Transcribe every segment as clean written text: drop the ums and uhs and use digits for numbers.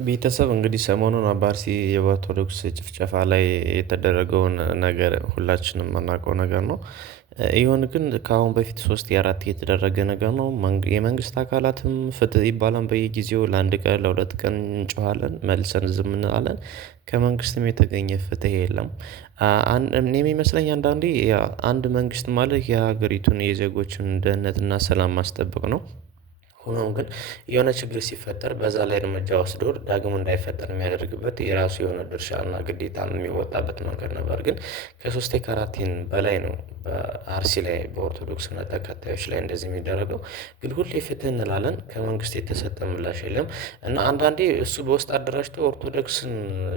ቤተሰብ እንግዲህ ሰሞኑን በአርሲ የኦርቶዶክስ ጭፍጨፋ ላይ የተደረገውን ነገር ሁላችንም የምናውቀው ነገር ነው። ይሁን ግን ከአሁን በፊት 3 4 የተደረገ ነገር ነው። የመንግስት አካላትም ፍትህ ይባላል በየጊዜው ለአንድ ቀን ለሁለት ቀን እንጮኻለን መልሰን ዝም እንላለን። ከመንግስትም የተገኘ ፍትህ የለም። እኔ የሚመስለኝ አንዳንዴ አንድ መንግስት ማለት የሀገሪቱን የዜጎችን ደህንነትና ሰላም ማስጠበቅ ነው። ሆኖም ግን የሆነ ችግር ሲፈጠር በዛ ላይ እርምጃ ወስዶ ዳግም እንዳይፈጠር የሚያደርግበት የራሱ የሆነ ድርሻና ግዴታን የሚወጣበት መንገድ ነበር። ግን ከሶስቴ ከአራቴን በላይ ነው በአርሲ ላይ በኦርቶዶክስ እምነት ተከታዮች ላይ እንደዚህ የሚደረገው። ግን ሁሌ ፍትህ እንላለን ከመንግስት የተሰጠ ምላሽ የለም። እና አንዳንዴ እሱ በውስጥ አደራጅቶ ኦርቶዶክስን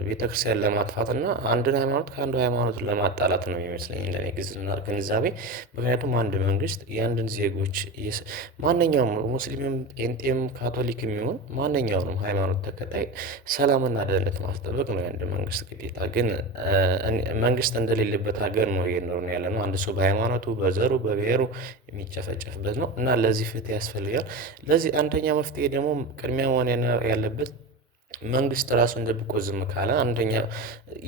ቤተክርስቲያን ለማጥፋት እና አንድን ሃይማኖት ከአንዱ ሃይማኖት ለማጣላት ነው የሚመስለኝ እንደኔ ግንዛቤ። ምክንያቱም አንድ መንግስት የአንድን ዜጎች ማንኛውም ሙስሊምም ጴንጤም ካቶሊክም ይሁን ማንኛውንም ሃይማኖት ተከታይ ሰላምና ደህንነት ማስጠበቅ ነው የአንድ መንግስት ግዴታ። ግን መንግስት እንደሌለበት ሀገር ነው እየኖርን ያለነው። አንድ ሰው በሃይማኖቱ በዘሩ በብሄሩ የሚጨፈጨፍበት ነው እና ለዚህ ፍትህ ያስፈልጋል። ለዚህ አንደኛ መፍትሄ ደግሞ ቅድሚያ መሆን ያለበት መንግስት ራሱን ደብቆ ዝም ካለ አንደኛ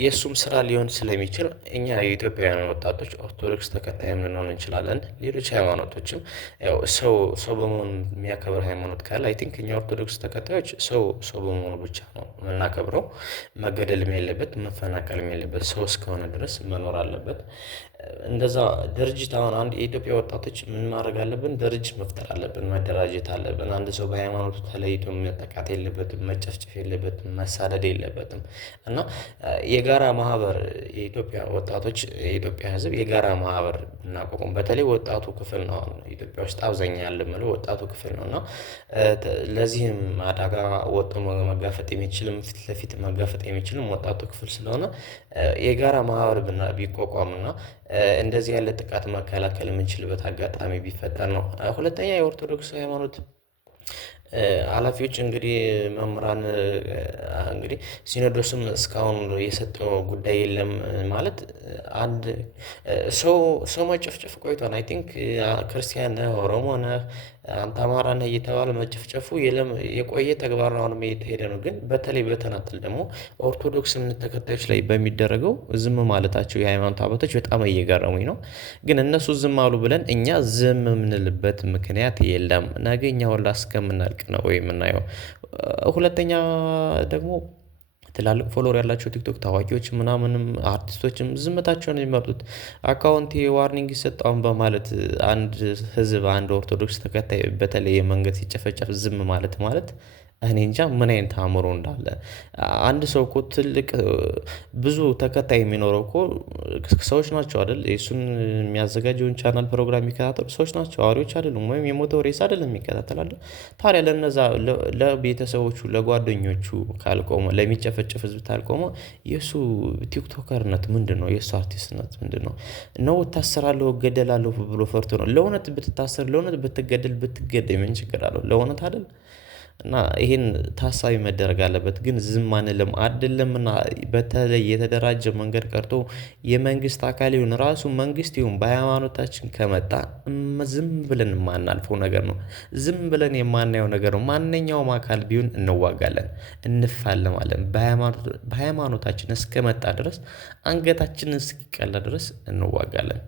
የእሱም ስራ ሊሆን ስለሚችል እኛ የኢትዮጵያውያን ወጣቶች ኦርቶዶክስ ተከታይም ልንሆን እንችላለን። ሌሎች ሃይማኖቶችም ያው ሰው በመሆን የሚያከብር ሃይማኖት ካለ አይ ቲንክ እኛ ኦርቶዶክስ ተከታዮች ሰው በመሆኑ ብቻ ነው የምናከብረው። መገደልም የለበት መፈናቀልም የለበት ሰው እስከሆነ ድረስ መኖር አለበት። እንደዛ ድርጅት አሁን አንድ የኢትዮጵያ ወጣቶች ምን ማድረግ አለብን? ድርጅት መፍጠር አለብን መደራጀት አለብን። አንድ ሰው በሃይማኖቱ ተለይቶ መጠቃት የለበትም መጨፍጨፍ የለበትም መሳደድ የለበትም። እና የጋራ ማህበር የኢትዮጵያ ወጣቶች የኢትዮጵያ ህዝብ የጋራ ማህበር ብናቋቁም በተለይ ወጣቱ ክፍል ነው አሁን ኢትዮጵያ ውስጥ አብዛኛው ያለ የምለው ወጣቱ ክፍል ነው። እና ለዚህም አደጋ ወጥቶ መጋፈጥ የሚችልም ፊት ለፊት መጋፈጥ የሚችልም ወጣቱ ክፍል ስለሆነ የጋራ ማህበር ቢቋቋምና እንደዚህ ያለ ጥቃት መከላከል የምንችልበት አጋጣሚ ቢፈጠር ነው። ሁለተኛ የኦርቶዶክስ ሃይማኖት ሀላፊዎች እንግዲህ መምህራን እንግዲህ ሲኖዶስም እስካሁን የሰጠው ጉዳይ የለም። ማለት አንድ ሰው መጨፍጨፍ ቆይቷል። አይ ቲንክ ክርስቲያን ነህ ኦሮሞ ነህ አንተ አማራ ነህ እየተባለ መጨፍጨፉ የቆየ ተግባር ነው። አሁንም እየተሄደ ነው። ግን በተለይ በተናጠል ደግሞ ኦርቶዶክስ እምነት ተከታዮች ላይ በሚደረገው ዝም ማለታቸው የሃይማኖት አባቶች በጣም እየገረሙኝ ነው። ግን እነሱ ዝም አሉ ብለን እኛ ዝም የምንልበት ምክንያት የለም። ነገ እኛ ሁላ እስከምናልቅ ነው ወይ የምናየው። ሁለተኛ ደግሞ ትላልቅ ፎሎወር ያላቸው ቲክቶክ ታዋቂዎች ምናምንም አርቲስቶችም ዝምታቸውን የሚመርጡት አካውንቴ ዋርኒንግ ይሰጠውን በማለት አንድ ህዝብ አንድ ኦርቶዶክስ ተከታይ በተለይ የመንገድ ሲጨፈጨፍ ዝም ማለት እኔ እንጃ ምን አይነት አእምሮ እንዳለ። አንድ ሰው እኮ ትልቅ ብዙ ተከታይ የሚኖረው እኮ ሰዎች ናቸው አይደል? የእሱን የሚያዘጋጀውን ቻናል ፕሮግራም የሚከታተሉ ሰዎች ናቸው አውሬዎች አይደሉም። ወይም የሞተው ሬሳ አይደለም የሚከታተል አይደል? ታዲያ ለነዛ ለቤተሰቦቹ ለጓደኞቹ ካልቆመ ለሚጨፈጨፍ ህዝብ ካልቆመ የእሱ ቲክቶከርነት ምንድነው? የእሱ አርቲስትነት ምንድነው? ነው እታሰራለሁ እገደላለሁ ብሎ ፈርቶ ነው። ለእውነት ብትታሰር ለእውነት ብትገደል ብትገደል ምን ችግር አለው? ለእውነት አይደል? እና ይሄን ታሳቢ መደረግ አለበት። ግን ዝም አንልም አይደለምና በተለይ የተደራጀ መንገድ ቀርቶ የመንግስት አካል ይሁን ራሱ መንግስት ይሁን በሃይማኖታችን ከመጣ ዝም ብለን የማናልፈው ነገር ነው። ዝም ብለን የማናየው ነገር ነው። ማንኛውም አካል ቢሆን እንዋጋለን እንፋለማለን። በሃይማኖታችን እስከመጣ ድረስ አንገታችንን እስኪቀላ ድረስ እንዋጋለን